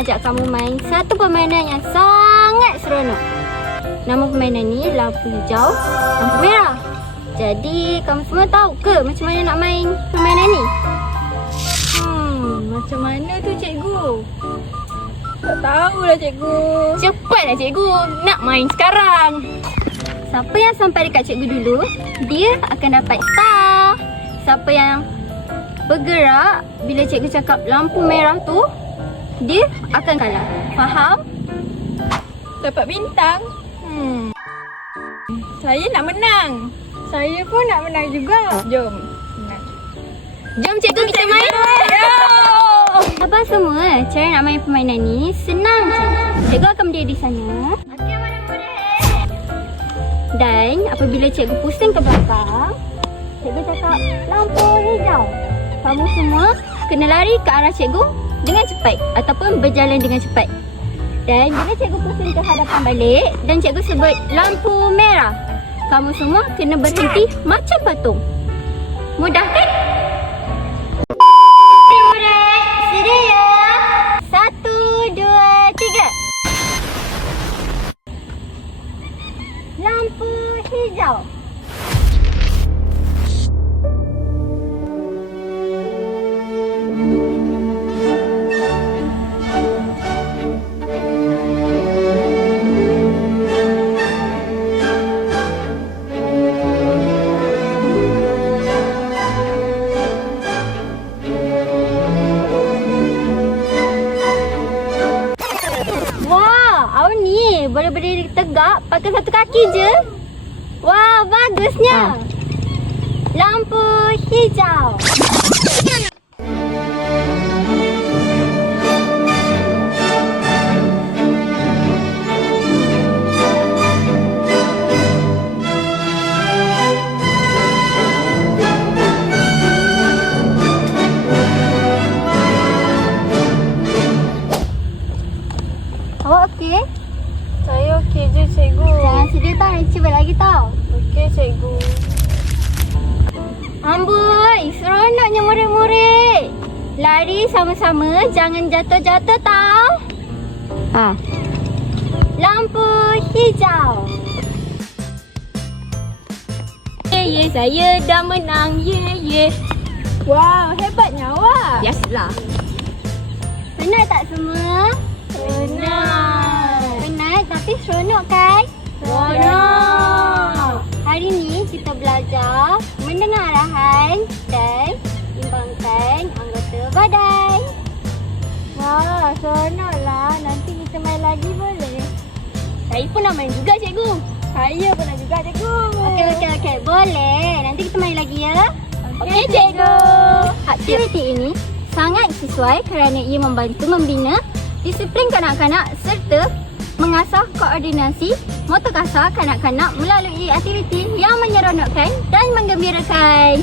nak ajak kamu main satu permainan yang sangat seronok. Nama permainan ni lampu hijau, lampu merah. Jadi kamu semua tahu ke macam mana nak main permainan ni? Macam mana tu cikgu? Tak tahulah cikgu. Cepatlah cikgu, nak main sekarang. Siapa yang sampai dekat cikgu dulu, dia akan dapat star. Siapa yang bergerak bila cikgu cakap lampu merah tu, dia akan kalah. Faham? Dapat bintang? Saya nak menang. Saya pun nak menang juga. Jom. Jom cikgu kita main. Abang semua, cara nak main permainan ni senang je. Cikgu akan berdiri di sana. Okey, mana murid? Dan apabila cikgu pusing ke belakang, cikgu cakap lampu hijau. Kamu semua kena lari ke arah cikgu dengan cepat ataupun berjalan dengan cepat. Dan bila cikgu pusing ke hadapan balik dan cikgu sebut lampu merah, kamu semua kena berhenti macam patung. Mudah kan? Murid, sedia? 1, 2, 3. Lampu hijau. Awak ni boleh berdiri tegak pakai satu kaki je. Wah, bagusnya. Lampu hijau. Awak okey? Saya okey je cikgu. Jangan sedih tau, cuba lagi tau. Okey cikgu. Amboi, seronoknya murid-murid. Lari sama-sama, jangan jatuh-jatuh tau. Lampu hijau. Ye, saya dah menang. Ye. Wow, hebatnya awak. Biasalah. Penat tak semua? Penat tapi seronok kan? Seronok. Hari ni kita belajar mendengar arahan dan imbangkan anggota badan. Wah, seronoklah. Nanti kita main lagi boleh? Saya pun nak main juga cikgu. Saya pun nak juga cikgu. Okey. Boleh. Nanti kita main lagi ya. Okey cikgu. Aktiviti ini sangat sesuai kerana ia membantu membina disiplin kanak-kanak serta mengasah koordinasi motor kasar kanak-kanak melalui aktiviti yang menyeronokkan dan menggembirakan.